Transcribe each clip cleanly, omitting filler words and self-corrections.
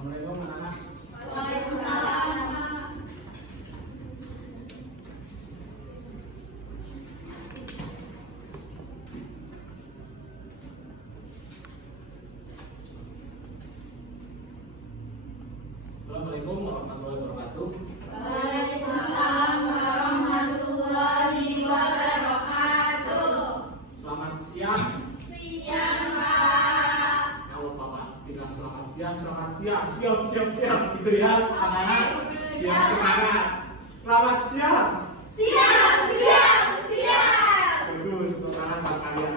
Assalamualaikum anak-anak. Waalaikumsalam. Assalamualaikum warahmatullahi wabarakatuh. Waalaikumsalam warahmatullahi wabarakatuh. Selamat siang. Siang, Pak. Kalau Bapak bilang selamat siang, siap, gitu ya, anak-anak. Biar semangat. Selamat siang. Siang. Bagus, anak-anak kalian.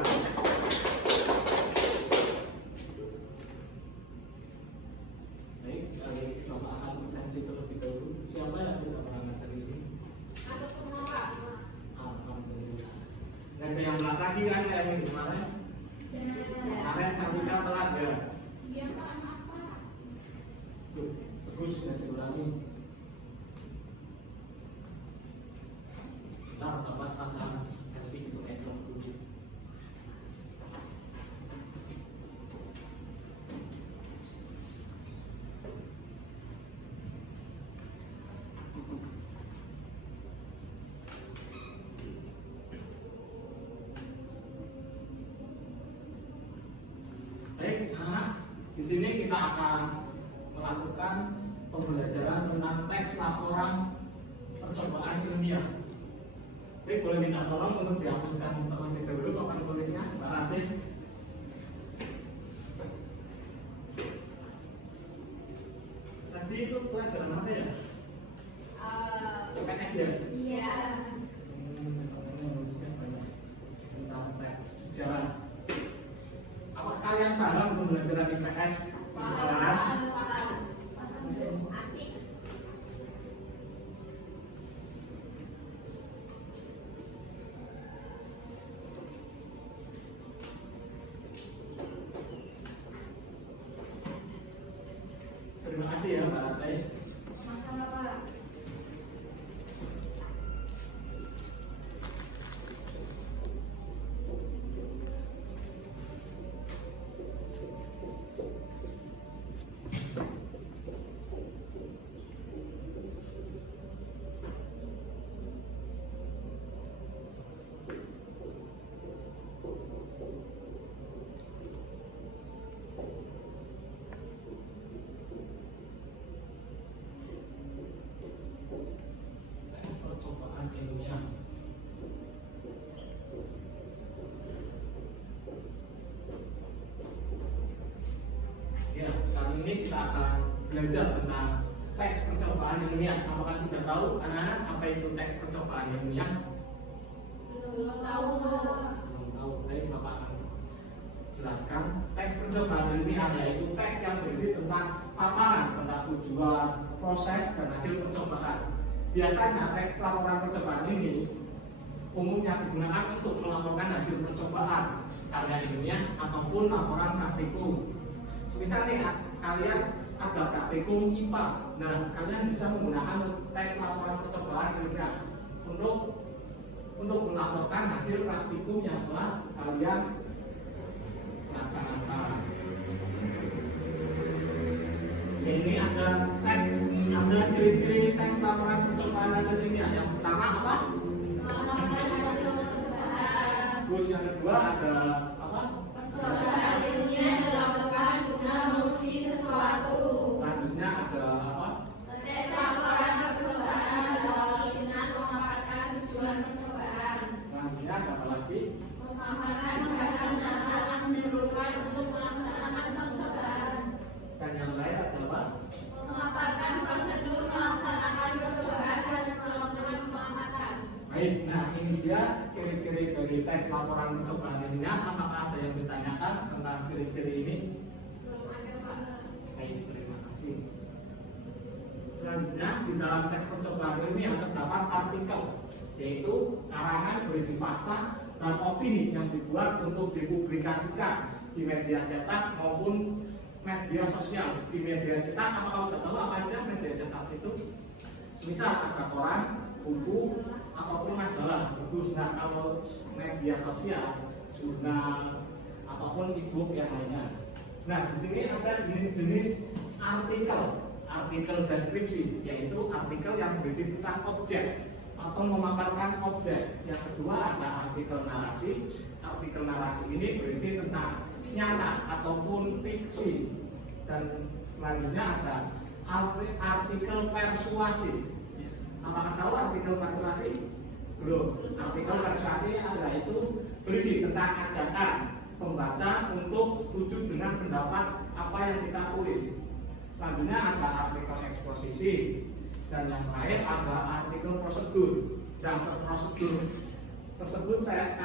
Baik, Bapak akan presensi terlebih dahulu. Siapa yang tidak pernah ngajar ini? Alhamdulillah. Dan yang belakang lagi kan kayak ini kemarin. Kemarin Cantika telat ya. Iya, Pak. Maaf, Pak. Tuh, terus sudah diulangi. Bentar, dapat pasang nanti itu enak dulu. Baik, anak, di sini kita akan melakukan pembelajaran tentang teks laporan percobaan ilmiah. Baik, boleh minta tolong untuk dihapuskan terlebih dahulu papan tulisnya, Mbak Ratin. Tadi itu pelajaran apa ya? PPS ya? Iya. Nulisnya banyak tentang teks sejarah. Apa kalian paham pembelajaran IPS persejarahan? Asik. Terima kasih ya Mbak Ratin. Sama-sama, Pak. Teks percobaan ilmiah. Ya, kali ini kita akan belajar tentang teks percobaan ilmiah. Apakah sudah tahu anak-anak apa itu teks percobaan ilmiah? Belum tahu. Belum tahu. Baik, Bapak akan jelaskan. Teks percobaan ilmiah yaitu teks yang berisi tentang paparan tentang tujuan, proses, dan hasil percobaan. Biasanya teks laporan percobaan ini umumnya digunakan untuk melaporkan hasil percobaan karya ilmiah ataupun laporan praktikum. Misal nih, kalian ada praktikum IPA. Nah, kalian bisa menggunakan teks laporan percobaan ilmiah untuk melaporkan hasil praktikum yang telah kalian laksanakan. Ini ada ciri-ciri teks laporan percobaan hasil ilmiah. Yang pertama apa? Melaporkan hasil percobaan. Terus yang kedua ada apa? Percobaan ilmiah dilakukan guna menguji sesuatu. Selanjutnya ada apa? Teks laporan percobaan diawali dengan memaparkan tujuan percobaan. Selanjutnya ada apa lagi? Memaparkan bahan dan hal yang diperlukan untuk melaksanakan percobaan. Dan yang lain ada apa? Memaparkan prosedur melaksanakan percobaan dan melakukan pengamatan. Baik, nah ini dia ciri-ciri dari teks laporan percobaan ilmiah. Apakah ada yang ditanyakan tentang ciri-ciri ini? Belum ada, Pak. Baik, terima kasih. Selanjutnya di dalam teks percobaan ilmiah terdapat artikel, yaitu karangan berisi fakta dan opini yang dibuat untuk dipublikasikan di media cetak maupun media sosial. Di media cetak, apakah sudah tahu apa aja media cetak itu? Misal ada koran, buku, ataupun majalah. Bagus. Nah, kalau media sosial, jurnal, ataupun e-book yang lainnya. Nah, di sini ada jenis-jenis artikel deskripsi, yaitu artikel yang berisi tentang objek atau memaparkan objek. Yang kedua ada artikel narasi. Artikel narasi ini berisi tentang nyata ataupun fiksi. Dan selanjutnya ada artikel persuasi. Apakah tahu artikel persuasi? Belum. Artikel persuasi ada itu berisi tentang ajakan pembaca untuk setuju dengan pendapat apa yang kita tulis. Selanjutnya ada artikel eksposisi, dan yang terakhir ada artikel prosedur. Dan prosedur tersebut saya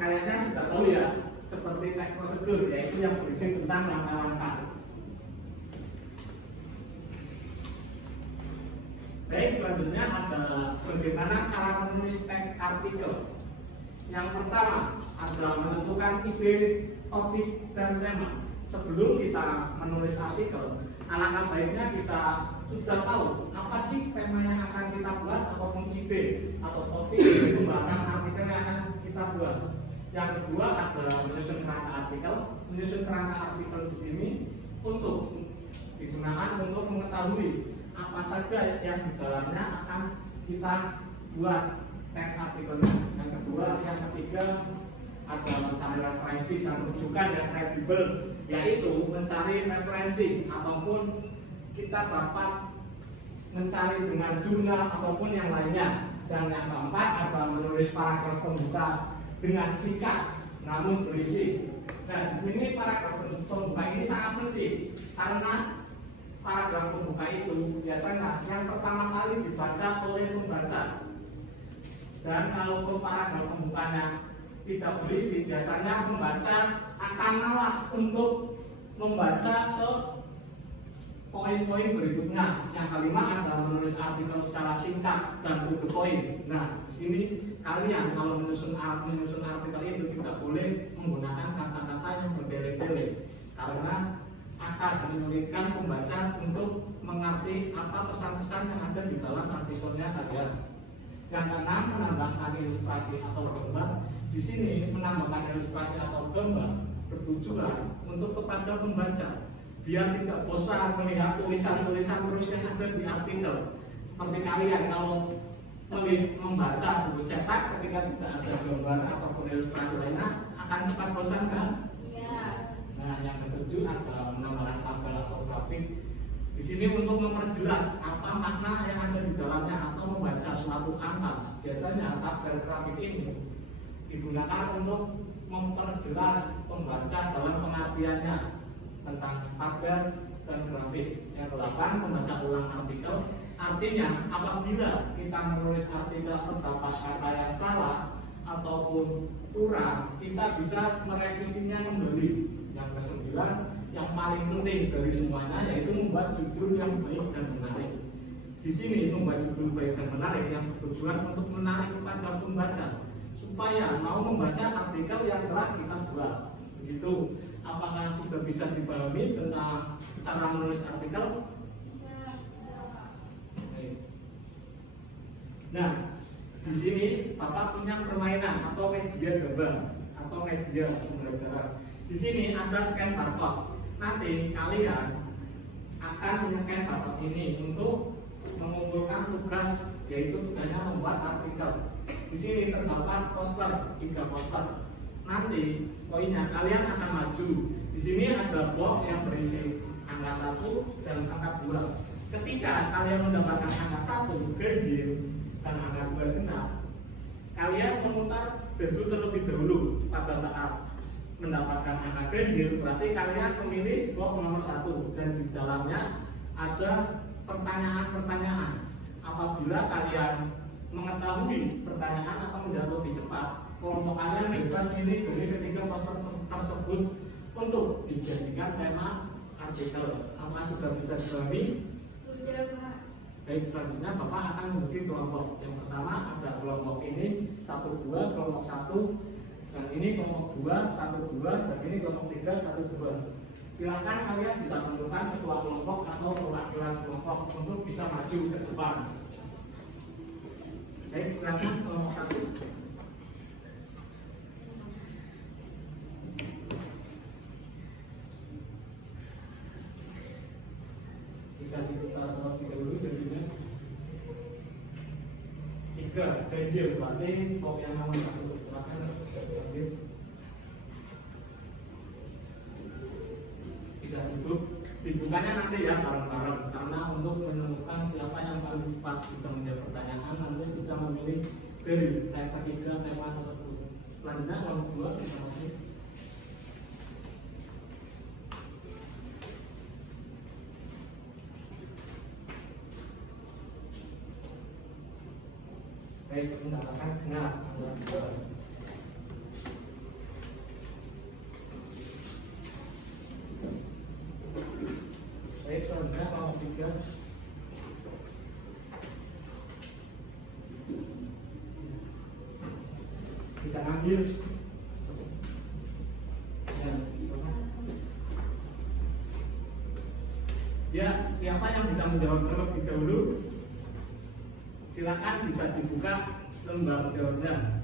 kayaknya sudah tahu ya, seperti teks prosedur, yaitu yang berisi tentang langkah-langkah. Baik, selanjutnya ada bagaimana cara menulis teks artikel. Yang pertama adalah menentukan ide, topik, dan tema. Sebelum kita menulis artikel, alangkah baiknya kita sudah tahu apa sih tema yang akan kita buat ataupun ide atau topik dari pembahasan artikel yang akan kita buat. Yang kedua adalah menyusun kerangka artikel. Menyusun kerangka artikel di sini untuk digunakan untuk mengetahui apa saja yang di dalamnya akan kita buat teks artikelnya. Yang kedua, yang ketiga ada mencari referensi dan rujukan yang kredibel, yaitu mencari referensi ataupun kita dapat mencari dengan jurnal ataupun yang lainnya. Dan yang keempat ada menulis paragraf pembuka dengan singkat namun berisi. Dan di sini paragraf pembuka ini sangat penting karena paragraf pembuka itu biasanya yang pertama kali dibaca oleh pembaca. Dan kalau paragraf pembukanya tidak berisi, biasanya pembaca akan malas untuk membaca ke poin-poin berikutnya. Yang kelima adalah menulis artikel secara singkat dan to the point. Nah, di sini kalian kalau menyusun artikel itu tidak boleh menggunakan kata-kata yang bertele-tele karena akan menyulitkan pembaca untuk mengerti apa pesan-pesan yang ada di dalam artikelnya tadi. Yang keenam, menambahkan ilustrasi atau gambar. Di sini menambahkan ilustrasi atau gambar bertujuan untuk kepada pembaca biar tidak bosan melihat tulisan-tulisan terus yang ada di artikel. Seperti kalian kalau membaca buku cetak ketika tidak ada gambar ataupun ilustrasi lainnya akan cepat bosan kan? Iya. Nah, yang ketujuh ada menambahkan tabel atau grafik. Di sini untuk memperjelas apa makna yang ada di dalamnya atau membaca suatu angka. Biasanya tabel grafik ini digunakan untuk memperjelas pembaca dalam pengertiannya tentang tabel dan grafik. Yang ke-8, membaca ulang artikel. Artinya apabila kita menulis artikel terdapat kata yang salah ataupun kurang, kita bisa merevisinya kembali. Yang ke-9, yang paling penting dari semuanya yaitu membuat judul yang baik dan menarik. Di sini membuat judul baik dan menarik yang bertujuan untuk menarik kepada pembaca supaya mau membaca artikel yang telah kita buat. Begitu. Apakah sudah bisa dipahami tentang cara menulis artikel? Bisa. Nah, di sini Bapak punya permainan atau media gambar atau media pembelajaran. Di sini ada scan barcode. Nanti kalian akan menycan barcode ini untuk mengumpulkan tugas, yaitu tugasnya membuat artikel. Di sini terdapat poster, 3 poster. Nanti poinnya kalian akan maju. Di sini ada box yang berisi angka 1 dan angka 2. Ketika kalian mendapatkan angka 1 ganjil dan angka 2 genap, kalian memutar bentuk terlebih dahulu. Pada saat mendapatkan angka ganjil, berarti kalian memilih box nomor 1 dan di dalamnya ada pertanyaan-pertanyaan. Apabila kalian mengetahui pertanyaan atau menjawab lebih cepat, kelompok kalian bebas pilih dari ketiga poster tersebut untuk dijadikan tema artikel. Apa sudah bisa dipahami? Sudah, Pak. Baik, selanjutnya Bapak akan membagi kelompok. Yang pertama ada kelompok ini 1-2, kelompok 1, dan ini kelompok 2, 1-2, dan ini kelompok 3, 1-2. Silakan kalian bisa menentukan ketua kelompok atau perwakilan kelompok untuk bisa maju ke depan. Baik, silakan kelompok 1. bisa diputar terlebih dahulu jadinya 3 ganjil, berarti kok yang nomor 1 silakan ambil. Bisa dibukanya nanti ya bareng-bareng, karena untuk menemukan siapa yang paling cepat bisa menjawab pertanyaan nanti bisa memilih dari tema 3 tema tersebut. Selanjutnya nomor 2 bisa masuk. Baik, mendapatkan genap. Baik, selanjutnya nomor 3. Bisa ambil. Ya, siapa yang bisa menjawab terlebih dahulu? Silakan bisa dibuka lembar jawabnya.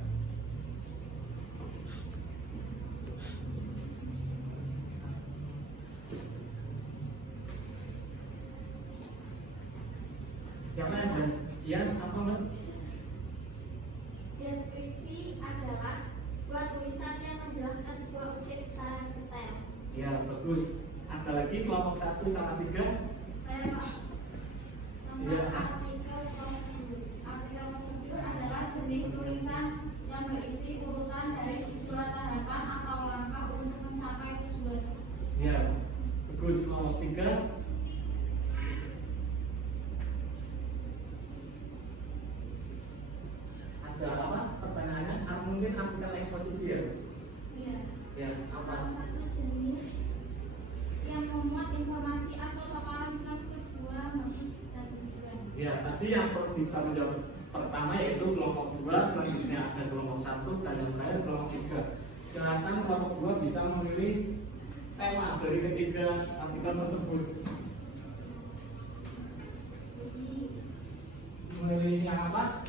Siapa yang ada? Ya, apa Mbak? Deskripsi adalah sebuah tulisan yang menjelaskan sebuah objek secara detail. Ya, bagus. Ada lagi kelompok 1 sama 3. Saya Pak. Iya. Artikel prosedur adalah jenis tulisan yang berisi urutan dari sebuah tahapan atau langkah untuk mencapai tujuan. Ya, bagus. Kelompok 3. Ada apa? Pertanyaannya, mungkin artikel eksposisi ya? Iya. Ya, Salah apa? satu jenis yang memuat informasi atau paparan tentang sebuah motif dan tujuan. Ya, tadi yang bisa menjawab pertama yaitu kelompok 2, selanjutnya ada kelompok 1 dan yang terakhir kelompok 3. Silakan kelompok 2 bisa memilih tema dari ketiga artikel tersebut. Memilih yang apa?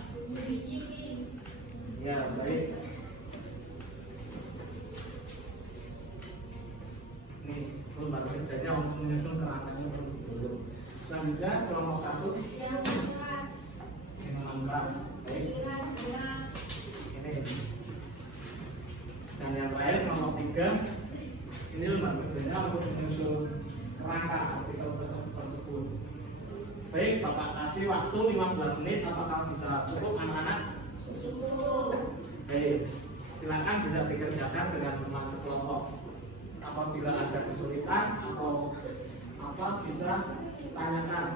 Ya, baik. Nih, lembar kerjanya untuk menyusun kerangkanya terlebih dahulu. Selanjutnya kelompok 1 Yang keras, yang keras, baik. jelas, Ini. Dan yang terakhir kelompok 3 ini lembar kerjanya untuk menyusun kerangka artikel tersebut. Baik, Bapak kasih waktu 15 menit. Apakah bisa cukup anak-anak? cukup. Baik, silakan bisa dikerjakan dengan teman sekelompok. Apabila ada kesulitan atau apa bisa tanyakan.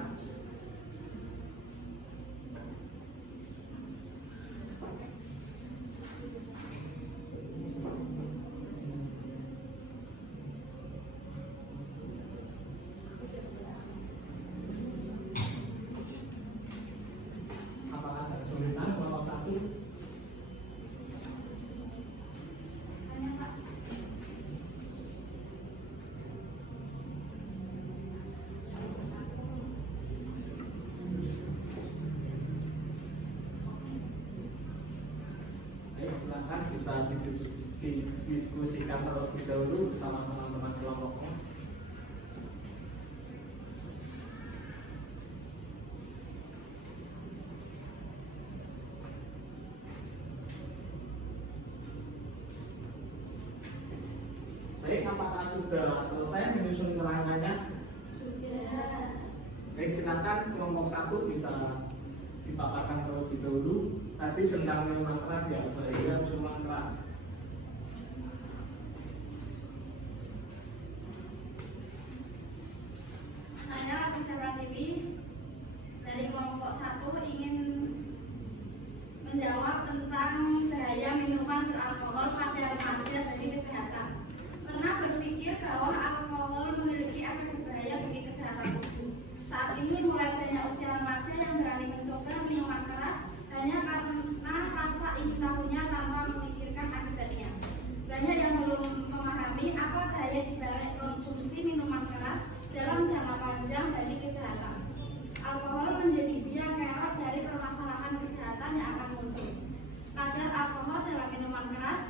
Apakah ada kesulitan kelompok 1? Hanya Pak. Baik, silakan bisa didiskusikan terlebih dahulu bersama teman-teman kelompoknya. Baik, apakah sudah selesai menyusun kerangkanya? Sudah. Baik, silakan kelompok 1 bisa dipaparkan terlebih dahulu. Tadi tentang minuman keras ya, bahaya minuman keras. Saya Lisa Pratiwi dari kelompok 1 ingin menjawab tentang bahaya minuman beralkohol pada remaja bagi kesehatan. Pernah berpikir bahwa alkohol memiliki efek berbahaya bagi kesehatan tubuh. Saat ini mulai banyak usia remaja yang berani mencoba minuman keras hanya karena rasa ingin tahunya tanpa memikirkan akibatnya. Banyak yang belum memahami apa bahaya di balik konsumsi minuman keras dalam jangka panjang bagi kesehatan. Alkohol menjadi biang kerok dari permasalahan kesehatan yang akan muncul. Kadar alkohol dalam minuman keras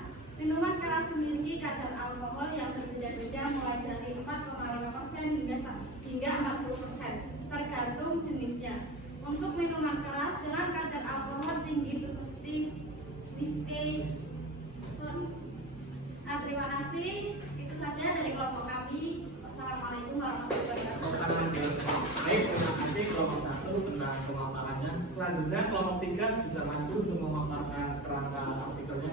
untuk minuman keras dengan kadar alkohol tinggi seperti whisky. Nah, terima kasih. Itu saja dari kelompok kami. Wassalamualaikum warahmatullahi wabarakatuh. Baik, terima kasih kelompok 1 tentang pemaparannya. Selanjutnya kelompok 3 bisa maju untuk memaparkan kerangka artikelnya.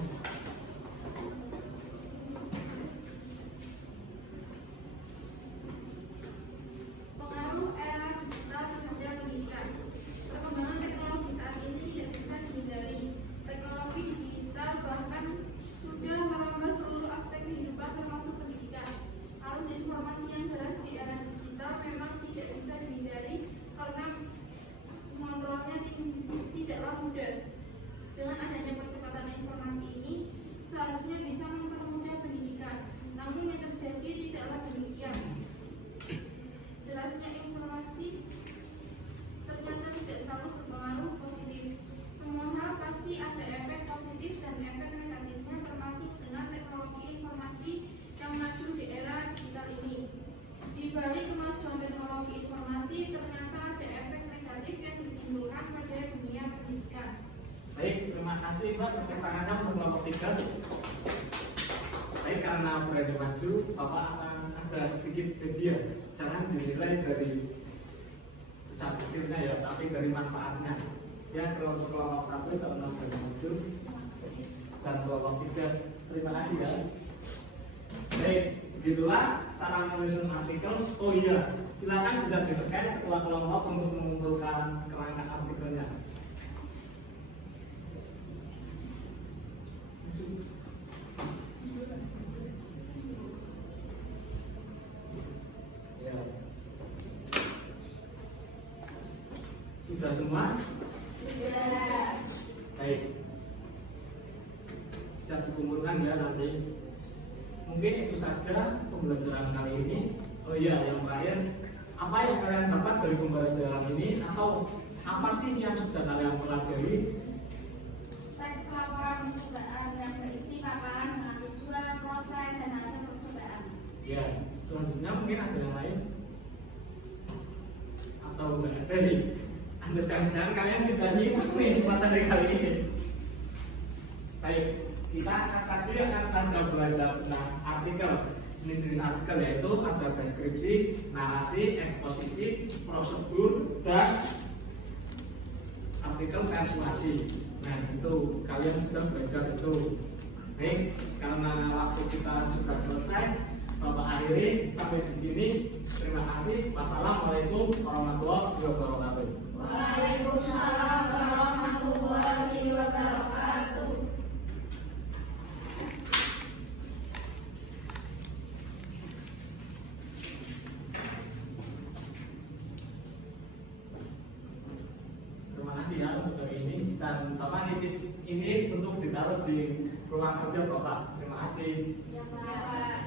Pengaruh era digital terhadap pendidikan. Perkembangan teknologi saat ini tidak bisa dihindari. Teknologi digital bahkan sudah merambah seluruh aspek kehidupan termasuk pendidikan. Arus informasi yang deras di era digital memang tidak bisa dihindari karena mengontrolnya tidaklah mudah. Dengan adanya percepatan informasi ini seharusnya bisa mempermudah pendidikan. Namun yang terjadi tidaklah demikian. Derasnya informasi ternyata tidak selalu berpengaruh positif. Semua hal pasti ada efek positif dan efek negatifnya, termasuk dengan teknologi informasi yang maju di era digital ini. Di balik kemajuan teknologi informasi, ternyata ada efek negatif yang ditimbulkan pada dunia pendidikan. Baik, terima kasih Mbak tepuk tangannya untuk kelompok 3. Baik, karena berani maju, Bapak akan ada sedikit media. Jangan dinilai dari besar kecilnya ya, tapi dari manfaatnya. Ya, kelompok 1 karena berani maju, dan kelompok 3 terima kasih ya. Baik, begitulah cara menyusun artikel. Oh iya, silakan bisa di-scan ketua kelompok untuk mengumpulkan kerangka artikelnya. Ya. Sudah semua? Sudah. Baik. Bisa dikumpulkan ya nanti. Mungkin itu saja pembelajaran kali ini. Oh iya, yang terakhir, apa yang kalian dapat dari pembelajaran ini, atau apa sih yang sudah kalian pelajari? Teks laporan percobaan yang berisi paparan dengan tujuan, proses, dan hasil percobaan. Ya, selanjutnya mungkin ada yang lain atau enggak ada nih. Anda jangan-jangan kalian tidak nyimak nih materi kali ini. Baik, kita tadi akan belajar tentang artikel. Jenis artikel yaitu ada deskripsi, narasi, eksposisi, prosedur, dan artikel persuasi. Nah, itu kalian sudah belajar itu. Baik, karena waktu kita sudah selesai, Bapak akhiri sampai di sini. Terima kasih. Wassalamualaikum warahmatullahi wabarakatuh. Waalaikumsalam warahmatullahi wabarakatuh. Terima kasih ya untuk hari ini, dan Bapak nitip ini untuk ditaruh di ruang kerja Bapak. Terima kasih. Ya, Pak.